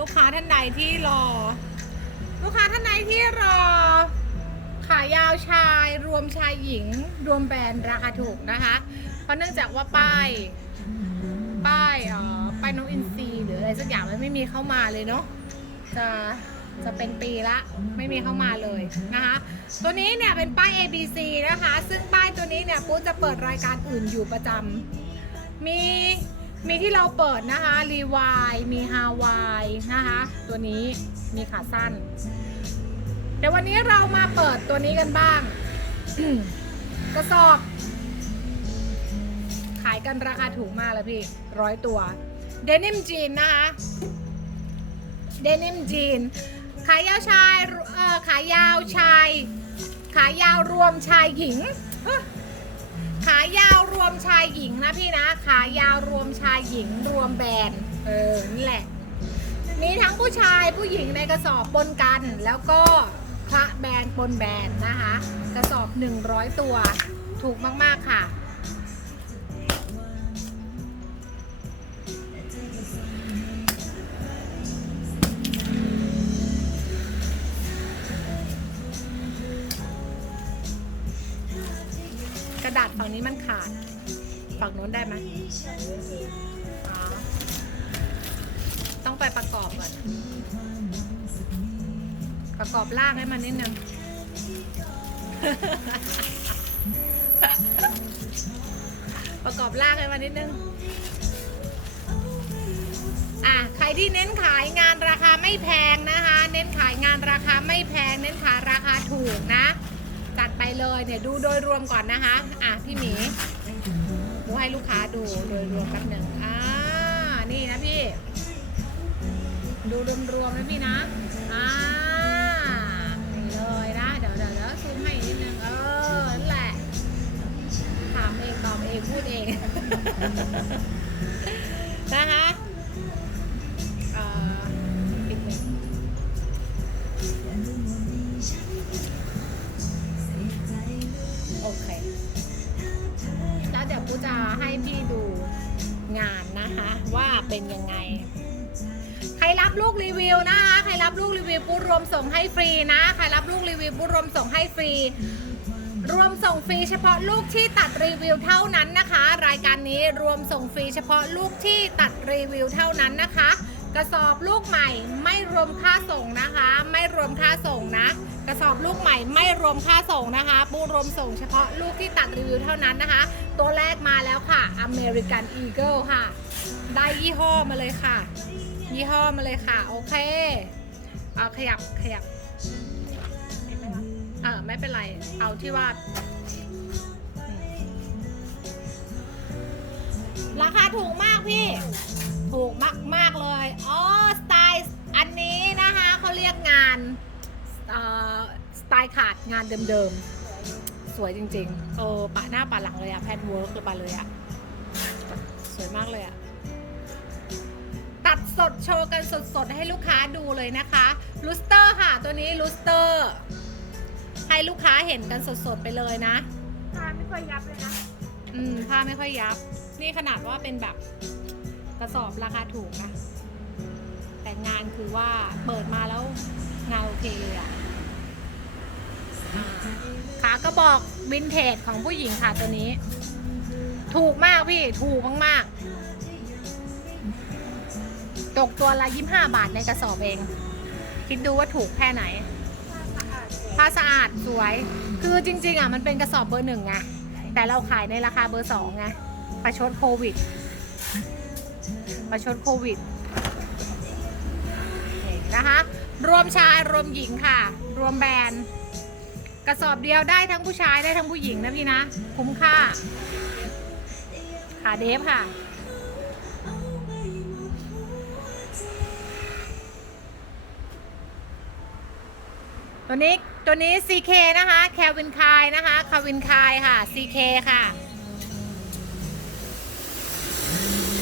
ลูกค้าท่านใดที่รอ ลูกค้าท่านใดที่รอ ขายาวชายรวมชายหญิง รวมแบรนด์ราคาถูกนะคะ เพราะเนื่องจากว่าป้าย ป้ายเอ่อป้ายน้องอินซีหรืออะไรสักอย่างมันไม่มีเข้ามาเลยเนาะจะจะเป็นปีละไม่มีเข้ามาเลยนะคะ ตัวนี้เนี่ยเป็นป้าย ABC นะคะ ซึ่งป้ายตัวนี้เนี่ยปุ๊จะเปิดรายการอื่นอยู่ประจำมี มีที่เราเปิดนะคะรีวายมีฮาวายนะคะ ตัวนี้มีขาสั้น เดี๋ยววันนี้เรามาเปิดตัวนี้กันบ้าง กระสอบ ขายกันราคาถูกมากเลยพี่ร้อยตัว เดนิมจีนนะคะ เดนิมจีน ขายยาวชายเออขายยาวชาย ขายาวรวมชายหญิง ขายาวรวมชายหญิงนะพี่นะ ขายาวรวมชายหญิงรวมแบรนด์เออนี่แหละ มีทั้งผู้ชายผู้หญิงในกระสอบปนกัน แล้วก็พระแบรนด์ปนแบรนด์นะคะ กระสอบ 100 ตัว ถูกมาก ๆ ค่ะ นได้ไหมต้องไปประกอบก่อน ประกอบล่างให้มันนิดนึงประกอบล่างให้มันนิดนึง อะ ใครที่เน้นขายงานราคาไม่แพงนะคะ เน้นขายงานราคาไม่แพง เน้นขายราคาถูกนะ จัดไปเลยเนี่ยดูโดยรวมก่อนนะคะ อะ พี่หมี ให้ลูกค้าดูโดยรวมแป๊บหนึ่งอ่านี่นะพี่ ดูรวมๆนะพี่นะอ่านี่เลยนะ เดี๋ยวเดี๋ยวเดี๋ยวซูมให้อีกนิดนึงเออนั่นแหละ ถามเองตอบเองพูดเอง นะคะเอ่อ เดี๋ยวกูจะให้พี่ดูงานนะคะ ว่าเป็นยังไง ใครรับลูกรีวิวนะคะ ใครรับลูกรีวิวปูรวมส่งให้ฟรีนะ ใครรับลูกรีวิวปูรวมส่งให้ฟรี รวมส่งฟรีเฉพาะลูกที่ตัดรีวิวเท่านั้นนะคะ รายการนี้รวมส่งฟรีเฉพาะลูกที่ตัดรีวิวเท่านั้นนะคะ กระสอบลูกใหม่ไม่รวมค่าส่งนะคะ ไม่รวมค่าส่งนะ กระสอบลูกใหม่ไม่รวมค่าส่งนะคะ ปูรวมส่งเฉพาะลูกที่ตัดรีวิวเท่านั้นนะคะ ตัวแรกมาแล้วค่ะ American Eagle ค่ะ ได้ยี่ห้อมาเลยค่ะ ยี่ห้อมาเลยค่ะ โอเค เอาขยับขยับเออไม่เป็นไร เอาที่ว่า ราคาถูกมากพี่ ถูกมากมาก ๆ เลย อ๋อ สไตล์อันนี้นะคะเขาเรียกงานเอ่อสไตล์ขาดงานเดิม ๆ สวยจริง ๆ เออปะหน้าปะหลังเลยอะแพนเวิร์กเลยปะเลยอะสวยมากเลยอะตัดสดโชว์กันสด ๆ ให้ลูกค้าดูเลยนะคะลูสเตอร์ค่ะ ตัวนี้ลูสเตอร์ ให้ลูกค้าเห็นกันสด ๆ ไปเลยนะทานไม่ค่อยยับเลยนะ อืมผ้าไม่ค่อยยับ นี่ขนาดว่าเป็นแบบ กระสอบราคาถูกนะ แต่งานคือว่าเปิดมาแล้วงานโอเคเลยอะอ่าขากระบอกวินเทจของผู้หญิงค่ะตัวนี้ ถูกมากพี่ถูกมากๆ ตกตัวละ25บาทในกระสอบเอง คิดดูว่าถูกแค่ไหนผ้าสะอาดสวย คือจริง ๆ อะ มันเป็นกระสอบเบอร์หนึ่งไงแต่เราขายในราคาเบอร์สองไงประชดโควิด ประชดโควิดนะคะ รวมชายรวมหญิงค่ะ รวมแบรนด์ กระสอบเดียวได้ทั้งผู้ชายได้ทั้งผู้หญิงนะพี่นะ คุ้มค่าขาเดฟค่ะตัวนี้ตัวนี้ CK นะคะ แคลวินคายนะคะ คาวินคายค่ะ CK ค่ะ อืม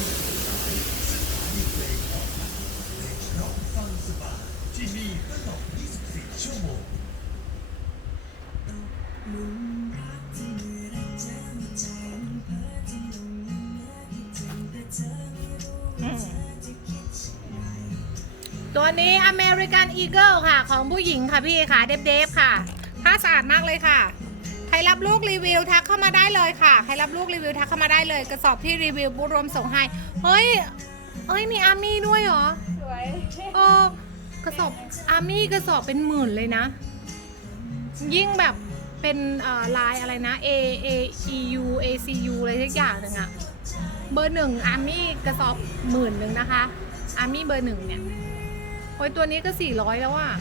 ตัวนี้ American Eagle ค่ะ ของผู้หญิงค่ะพี่ค่ะ เดฟเดฟค่ะ ผ้าสะอาดมากเลยค่ะ ใครรับลูกรีวิวทักเข้ามาได้เลยค่ะ ใครรับลูกรีวิวทักเข้ามาได้เลย กระสอบที่รีวิวบุรวมส่งให้ เฮ้ย เฮ้ย มีอาร์มี่ด้วยเหรอ สวยเออกระสอบอาร์มี่กระสอบเป็นหมื่นเลยนะ ยิ่งแบบ เป็นลายอะไรนะ A A E U A C U อะไรสักอย่างหนึ่งอะเบอร์หนึ่งอาร์มี่กระสอบหมื่นหนึ่งนะคะอาร์มี่เบอร์หนึ่งเนี่ยโอ้ยตัวนี้ก็สี่ร้อยแล้วอะ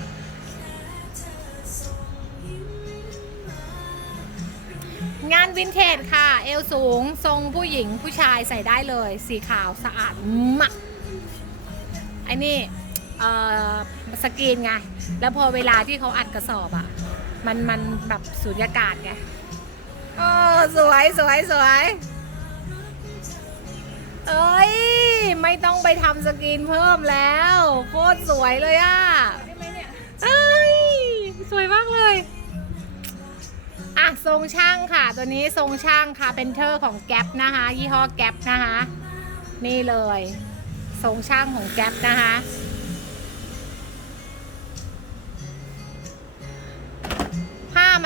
งานวินเทจค่ะ เอวสูง ทรงผู้หญิงผู้ชายใส่ได้เลย สีขาวสะอาดมากไอ้นี่สกรีนไง แล้วพอเวลาที่เขาอัดกระสอบอะ มันมันแบบสูญญากาศไงโอ้สวยสวยสวยเอ้ย ไม่ต้องไปทำสกรีนเพิ่มแล้วโคตรสวยเลยอะได้ไหมเนี่ยเอ้ย สวยมากเลย อะ ทรงช่างค่ะ ตัวนี้ทรงช่างค่ะเป็นเทอร์ของแก๊ปนะคะ ยี่ห้อแก๊ปนะคะ นี่เลย ทรงช่างของแก๊ปนะคะ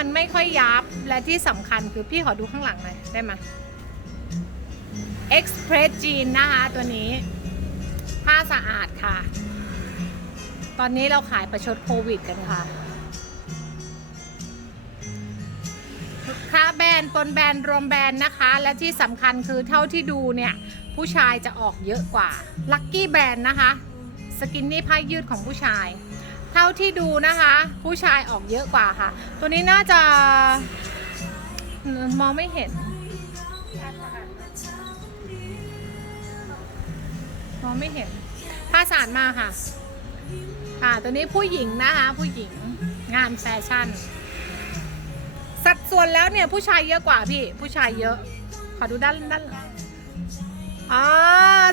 มันไม่ค่อยยับ และที่สำคัญคือพี่ขอดูข้างหลังหน่อยได้ไหม Express Jean นะคะตัวนี้ ผ้าสะอาดค่ะ ตอนนี้เราขายประชดโควิดกันค่ะค่าแบรนด์ปนแบรนด์รวมแบรนด์นะคะ และที่สำคัญคือเท่าที่ดูเนี่ย ผู้ชายจะออกเยอะกว่า ลัคกี้แบรนด์นะคะ สกินนี่ผ้ายืดของผู้ชาย เท่าที่ดูนะคะ ผู้ชายออกเยอะกว่าค่ะ ตัวนี้น่าจะมองไม่เห็น มองไม่เห็นผ้าสารมาค่ะค่ะตัวนี้ผู้หญิงนะคะ ผู้หญิงงานแฟชั่น สัดส่วนแล้วเนี่ยผู้ชายเยอะกว่าพี่ ผู้ชายเยอะ ขอดูด้านด้านอ่า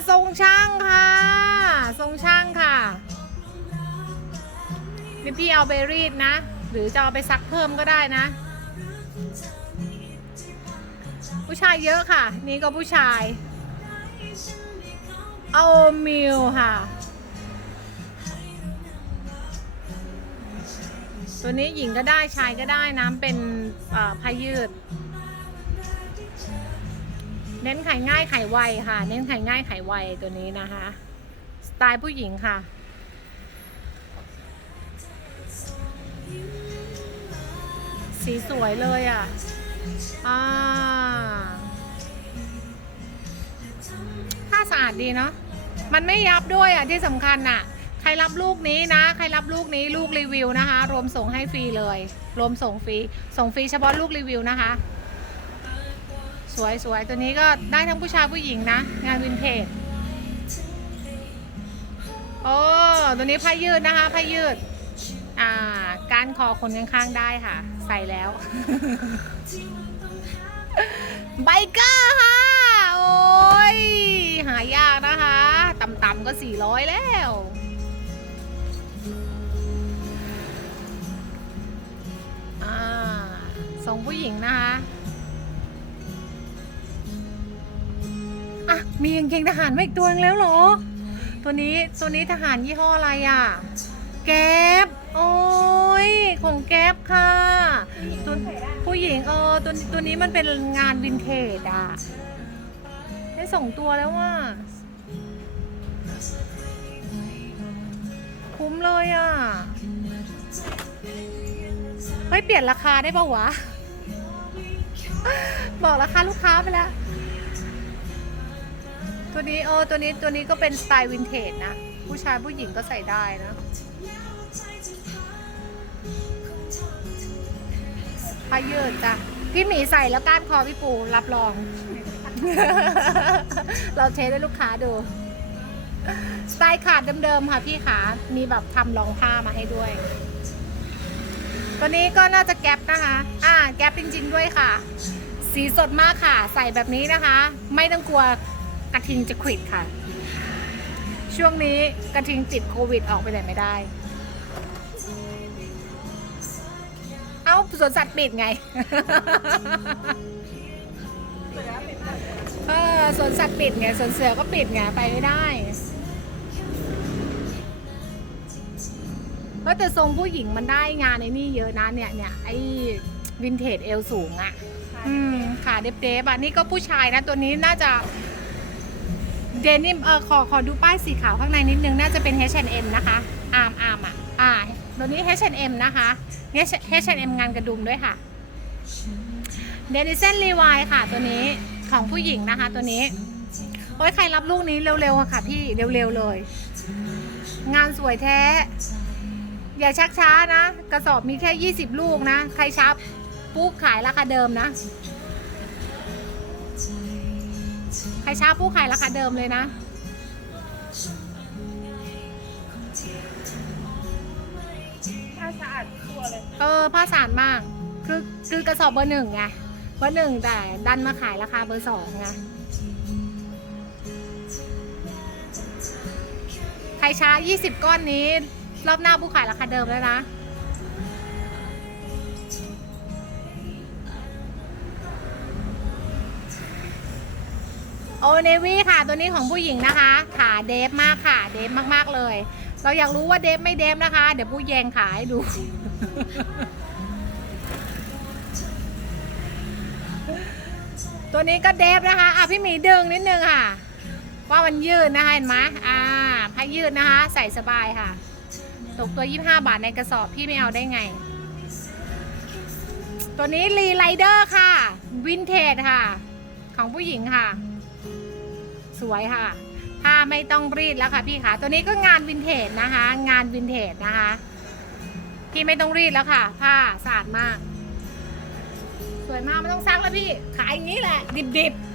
ทรงช่างค่ะ ทรงช่างค่ะ นี่พี่เอาไปรีดนะ หรือจะเอาไปซักเพิ่มก็ได้นะ ผู้ชายเยอะค่ะ นี่ก็ผู้ชายเอามิลค่ะ ตัวนี้หญิงก็ได้ชายก็ได้นะเป็นผ้ายืด เน้นไขง่ายไขไวค่ะ เน้นไขง่ายไขไวตัวนี้นะคะ สไตล์ผู้หญิงค่ะ สีสวยเลยอะ อ่าผ้าสะอาดดีเนาะ มันไม่ยับด้วยอะที่สำคัญอะ ใครรับลูกนี้นะ ใครรับลูกนี้ลูกรีวิวนะคะ รวมส่งให้ฟรีเลย รวมส่งฟรี ส่งฟรีเฉพาะลูกรีวิวนะคะ สวยสวยตัวนี้ก็ได้ทั้งผู้ชายผู้หญิงนะ งานวินเทจ โอ้ตัวนี้ผ้ายืดนะคะผ้ายืด อ่า การคอคนข้างๆได้ค่ะ ใส่แล้ว ไบเกอร์ค่ะ โอ้ย หายากนะคะ ต่ำๆก็ 400 แล้ว อ่าส่งผู้หญิงนะคะอะมีกางเกงทหารมาอีกตัวนึงแล้วเหรอ ตัวนี้ตัวนี้ทหารยี่ห้ออะไรอะ แก๊ปโอ้ย ของแก๊ปค่ะ ตัวผู้หญิงเออตัวตัวนี้มันเป็นงานวินเทจอะ ได้สองตัวแล้วว่า คุ้มเลยอะ เฮ้ย เปลี่ยนราคาได้ปะวะ บอกราคาลูกค้าไปแล้ว ตัวนี้เออตัวนี้ตัวนี้ก็เป็นสไตล์วินเทจนะ ผู้ชายผู้หญิงก็ใส่ได้นะ ผ้ายืดจ้ะพี่หมีใส่แล้วก้านคอพี่ปูรับรอง เราเทสให้ลูกค้าดู สไตล์ขาดเดิมๆค่ะพี่ขามีแบบทำรองผ้ามาให้ด้วย ตัวนี้ก็น่าจะแก๊ปนะคะ อ่า แก๊ปจริง ๆ ด้วยค่ะ สีสดมากค่ะ ใส่แบบนี้นะคะ ไม่ต้องกลัวกระทิงจะขวิดค่ะ ช่วงนี้กระทิงติดโควิดออกไปไหนไม่ได้ สวนสัตว์ปิดไง เออสวนสัตว์ปิดไงสวนเสือก็ปิดไงไปไม่ได้ก็แต่ทรงผู้หญิงมันได้งานในนี่เยอะนะเนี่ยเนี่ยไอ้วินเทจเอวสูงอะ่ะอืมขาเดฟเดฟอะนี่ก็ผู้ชายนะตัวนี้น่าจะเดนิมเออขอขอดูป้ายสีขาวข้างในนิดนึง น่าจะเป็น H&M นะคะ อาร์มอาร์มอะอ่า ตัวนี้ H&M นะคะ H&M งานกระดุมด้วยค่ะเดนิเซนรีวายค่ะ ตัวนี้ของผู้หญิงนะคะ ตัวนี้ โอ้ยใครรับลูกนี้เร็วๆค่ะ พี่เร็วๆเลย งานสวยแท้ อย่าชักช้านะ กระสอบมีแค่ 20 ลูกนะ ใครชับปุ๊กขายราคาเดิมนะ ใครช้าปุ๊กขายราคาเดิมเลยนะ เออผ้าสารมาก คือคือกระสอบเบอร์หนึ่งไงเบอร์หนึ่งแต่ดันมาขายราคาเบอร์สองไงใครช้า 20 ก้อนนี้ รอบหน้าผู้ขายราคาเดิมแล้วนะ โอเนวี่ค่ะตัวนี้ของผู้หญิงนะคะ ขาเดฟมากค่ะ เดฟมาก ๆ เลย เราอยากรู้ว่าเดฟไม่เดฟนะคะ เดี๋ยวผู้แยงขายดู ตัวนี้ก็เดฟนะคะ อะพี่หมีดึงนิดนึงค่ะ ว่ามันยืดนะคะเห็นไหมอ่าผ้ายืดนะคะ ใส่สบายค่ะ ตกตัว 25 บาทในกระสอบพี่ไม่เอาได้ไง ตัวนี้รีไลเดอร์ค่ะ วินเทจค่ะ ของผู้หญิงค่ะ สวยค่ะ ผ้าไม่ต้องรีดแล้วค่ะพี่คะตัวนี้ก็งานวินเทจนะคะ งานวินเทจนะคะพี่ไม่ต้องรีดแล้วค่ะ ผ้าสะอาดมาก สวยมากไม่ต้องซักแล้วพี่ ขายอย่างนี้แหละ ดิบๆ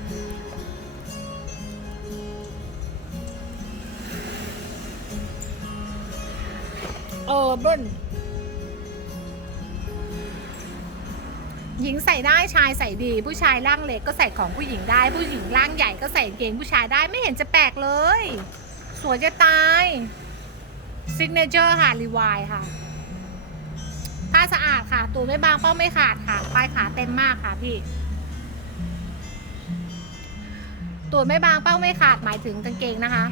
เออเบิ้ล หญิงใส่ได้ชายใส่ดี ผู้ชายร่างเล็กก็ใส่ของผู้หญิงได้ ผู้หญิงร่างใหญ่ก็ใส่เกงผู้ชายได้ไม่เห็นจะแปลกเลย สวยจะตายซิกเนเจอร์ค่ะรีวายค่ะผ้าสะอาดค่ะตัวไม่บางเป้าไม่ขาดค่ะ ปลายขาเต็มมากค่ะพี่ตัวไม่บางเป้าไม่ขาดหมายถึงกางเกงนะคะ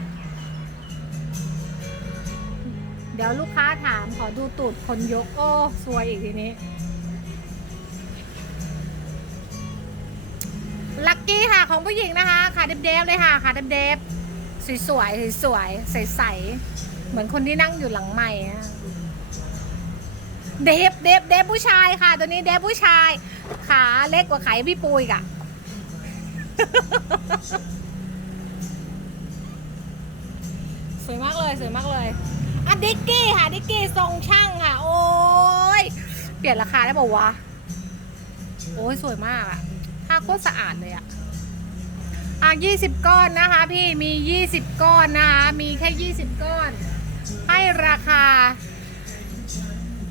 เดี๋ยวลูกค้าถามขอดูตูดคนยกโอ้ สวยอีกทีนี้ ลักกี้ค่ะของผู้หญิงนะคะขาเดฟๆเลยค่ะขาเดฟๆสวยๆสวยๆใสๆเหมือนคนที่นั่งอยู่หลังใหม่เดฟเดฟเดฟผู้ชายค่ะ ตัวนี้เดฟผู้ชาย ขาเล็กกว่าไข่พี่ปูอีกะสวยมากเลยสวยมากเลยอะดิกกี้ค่ะดิกกี้ทรงช่างค่ะ โอ้ยเปลี่ยนราคาได้ป่าวะโอ้ยสวยมากอะ โคตรสะอาดเลยอะอะยี่สิบก้อนนะคะพี่มียี่สิบก้อนนะคะมีแค่ยี่สิบก้อน ให้ราคา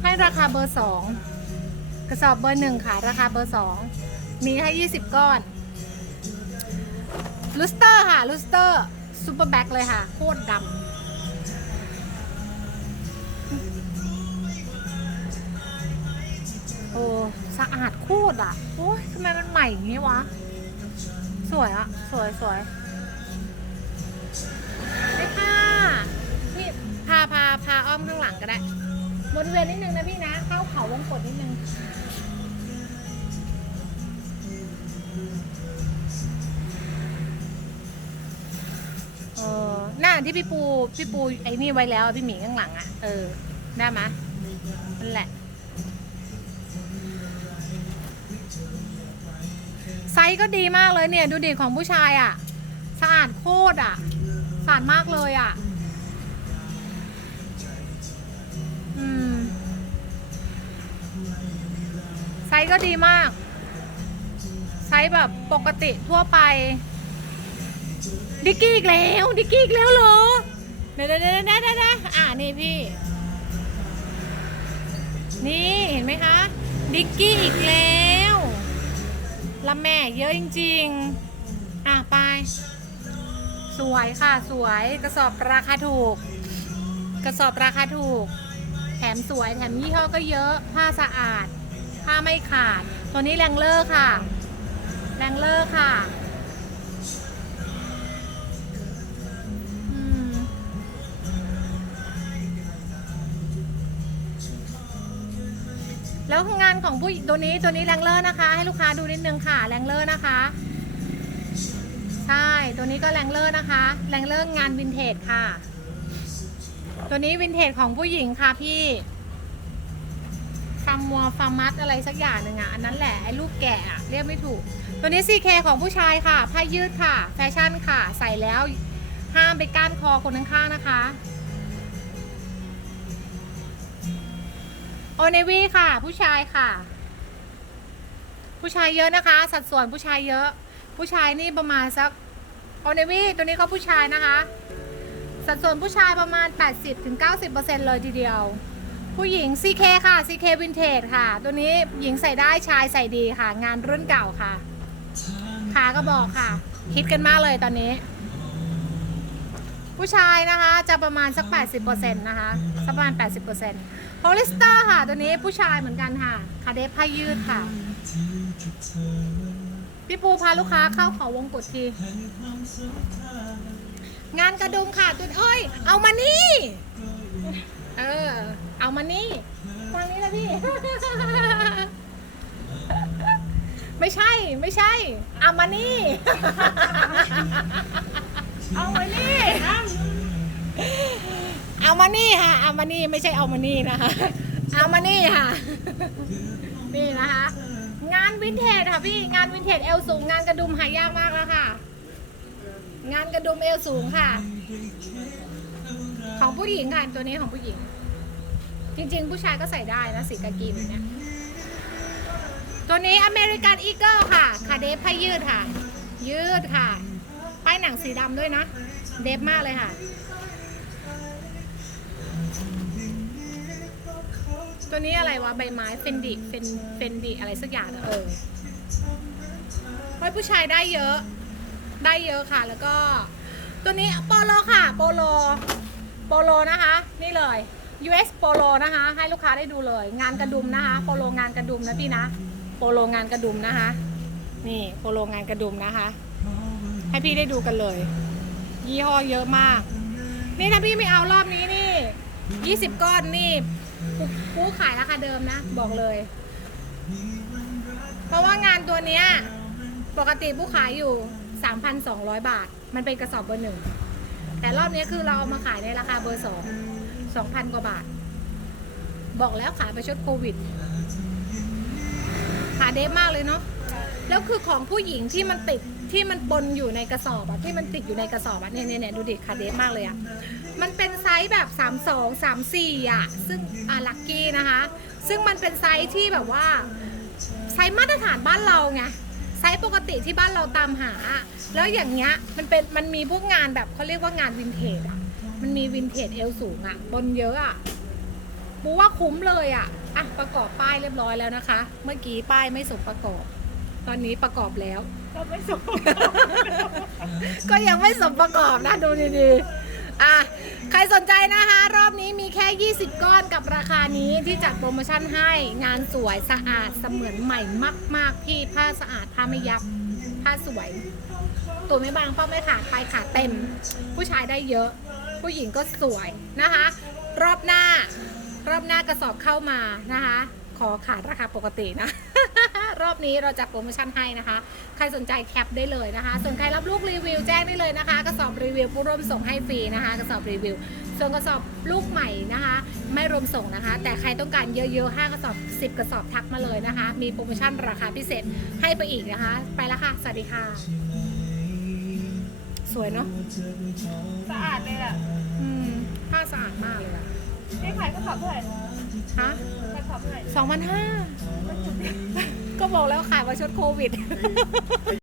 ให้ราคาเบอร์สองกระสอบเบอร์หนึ่งขายราคาเบอร์สองมีให้ยี่สิบก้อนลูสเตอร์ค่ะลูสเตอร์ซูเปอร์แบ็คเลยค่ะโคตรดำโอ้ สะอาดโคตรอะโอ้ยทำไมมันใหม่อย่างนี้วะ สวยอะ สวยสวยไปค่ะพี่พาพาพาอ้อมข้างหลังก็ได้บริเวณนิดนึงนะพี่นะ เข้าเขาวงกดนิดนึงเออหน้าที่พี่ปู พี่ปูไอ้นี่ไว้แล้วพี่หมีข้างหลังอะ่ะ เออ ได้ไหมนั่นแหละ ส์ก็ดีมากเลยเนี่ย ดูดิของผู้ชายอะ่ะ สะอาดโคตรอะ สะอาดมากเลยอะ อืม ไซส์ก็ดีมาก ไซส์แบบปกติทั่วไป ดิกกี้อีกแล้ว ดิกกี้อีกแล้วเหรอเดี๋ยวเดี๋ยวเดี๋ยวเดี๋ยวเดี๋ยวอ่านี่พี่ นี่เห็นไหมคะ ดิกกี้อีกแล้ว ละแม่เยอะจริง ๆ อะไป สวยค่ะสวยกระสอบราคาถูก กระสอบราคาถูก แถมสวยแถมยี่ห้อก็เยอะผ้าสะอาด ผ้าไม่ขาด ตัวนี้แรงเลอร์ค่ะ แรงเลอร์ค่ะ ของผู้ตัวนี้ตัวนี้แรงเลอร์นะคะ ให้ลูกค้าดูนิดนึงค่ะแรงเลอร์นะคะ ใช่ตัวนี้ก็แรงเลอร์นะคะแรงเลอร์งานวินเทจค่ะ ตัวนี้วินเทจของผู้หญิงค่ะพี่ฟาร์มัวฟาร์มัสอะไรสักอย่างหนึ่งอะอันนั้นแหละไอ้ลูกแกะอะเรียกไม่ถูก ตัวนี้ CK ของผู้ชายค่ะผ้ายืดค่ะ แฟชั่นค่ะ ใส่แล้วห้ามไปก้านคอคนข้างๆนะคะ โอเนวี่ค่ะ ผู้ชายค่ะ ผู้ชายเยอะนะคะ สัดส่วนผู้ชายเยอะ ผู้ชายนี่ประมาณสักโอเนวี่ตัวนี้ก็ผู้ชายนะคะ สัดส่วนผู้ชายประมาณ 80-90%เลยทีเดียว ผู้หญิง CK ค่ะ CK Vintage ค่ะ ตัวนี้หญิงใส่ได้ชายใส่ดีค่ะ งานรุ่นเก่าค่ะขาก็บอกค่ะ คิดกันมากเลยตอนนี้ ผู้ชายนะคะจะประมาณสัก 80%นะคะสักประมาณ 80% โพลิสเตอร์ค่ะ ตัวนี้ผู้ชายเหมือนกันค่ะ คาเดฟผ้ายืดค่ะ พี่ปูพาลูกค้าเข้าเขาวงกดที งานกระดุมค่ะตัวเอ้ย เอามานี่ เออ เอามานี่ทางนี้นะพี่ ไม่ใช่ ไม่ใช่ เอามานี่ เอาไว้นี่ เอามานี่ค่ะ เอามานี่ไม่ใช่เอามานี่นะคะ เอามานี่ค่ะ นี่นะคะ งานวินเทจค่ะพี่ งานวินเทจเอวสูง งานกระดุมหายากมากแล้วค่ะ งานกระดุมเอวสูงค่ะ ของผู้หญิงค่ะตัวนี้ของผู้หญิง จริง ๆ ผู้ชายก็ใส่ได้นะสีกากีแบบเนี้ยตัวนี้อเมริกันอีเกิลค่ะคาเดฟผ้ยืดค่ะ ยืดค่ะป้ายหนังสีดำด้วยนะ เดฟมากเลยค่ะ ตัวนี้อะไรวะ ใบไม้เฟนดิเฟนเฟนดิอะไรสักอย่างอะเออไว้ผู้ชายได้เยอะ ได้เยอะค่ะ แล้วก็ ตัวนี้โปโลค่ะ โปโล โปโลนะคะ นี่เลย US โปโลนะคะ ให้ลูกค้าได้ดูเลย งานกระดุมนะคะ โปโลงานกระดุมนะพี่นะ โปโลงานกระดุมนะคะ นี่โปโลงานกระดุมนะคะ ให้พี่ได้ดูกันเลย ยี่ห้อเยอะมาก นี่ถ้าพี่ไม่เอารอบนี้นี่ 20 ก้อนนี่กูขายราคาเดิมนะ บอกเลย เพราะว่างานตัวเนี้ยปกติผู้ขายอยู่ 3,200 บาท มันเป็นกระสอบเบอร์หนึ่ง แต่รอบนี้คือเราเอามาขายในราคาเบอร์สอง2,000กว่าบาท บอกแล้วขายไปชดโควิดหายเดฟมากเลยเนาะ แล้วคือของผู้หญิงที่มันติดที่มันปนอยู่ในกระสอบอะที่มันติดอยู่ในกระสอบอะเนี่ยเนี่ยเนี่ยดูดิคาเดฟมากเลยอะมันเป็นไซส์แบบ 3 2 3 4อะซึ่งอะลักกี้นะคะ ซึ่งมันเป็นไซส์ที่แบบว่าไซส์มาตรฐานบ้านเราไงไซส์ปกติที่บ้านเราตามหา แล้วอย่างเงี้ยมันเป็นมันมีพวกงานแบบเขาเรียกว่างานวินเทจอะมันมีวินเทจเอลสูงอะบนเยอะอะปูว่าคุ้มเลยอะอะประกอบป้ายเรียบร้อยแล้วนะคะ เมื่อกี้ป้ายไม่สมประกอบ ตอนนี้ประกอบแล้ว ก็ไม่สมก็ยังไม่สมประกอบนะดูดีๆอะใครสนใจนะคะ รอบนี้มีแค่ 20 ก้อนกับราคานี้ที่จัดโปรโมชั่นให้งานสวยสะอาดเสมือนใหม่มาก ๆ พี่ผ้าสะอาดผ้าไม่ยับผ้าสวย ตัวไม่บางป้าไม่ขาดไปลายขาดเต็ม ผู้ชายได้เยอะ ผู้หญิงก็สวยนะคะ รอบหน้ารอบหน้ากระสอบเข้ามานะคะ ขอขาดราคาปกตินะร อบนี้เราจัดโปรโมชั่นให้นะคะ ใครสนใจแคปได้เลยนะคะ ส่วนใครรับลูกรีวิวแจ้งได้เลยนะคะ กระสอบรีวิวผู้ร่วมส่งให้ฟรีนะคะ กระสอบรีวิว ส่วนกระสอบลูกใหม่นะคะ ไม่รวมส่งนะคะ แต่ใครต้องการเยอะๆ5กระสอบ 10 กระสอบทักมาเลยนะคะ มีโปรโมชั่นราคาพิเศษให้ไปอีกนะคะ ไปแล้วค่ะ สวัสดีค่ะ สวยเนาะสะอาดเลยแหละอืมผ้าสะอาดมากเลยอะนี่ขายกระสอบเท่าไหร่ฮะกระสอบเท่าไหร่สองพันห้า ก็บอกแล้วขายมาชดโควิด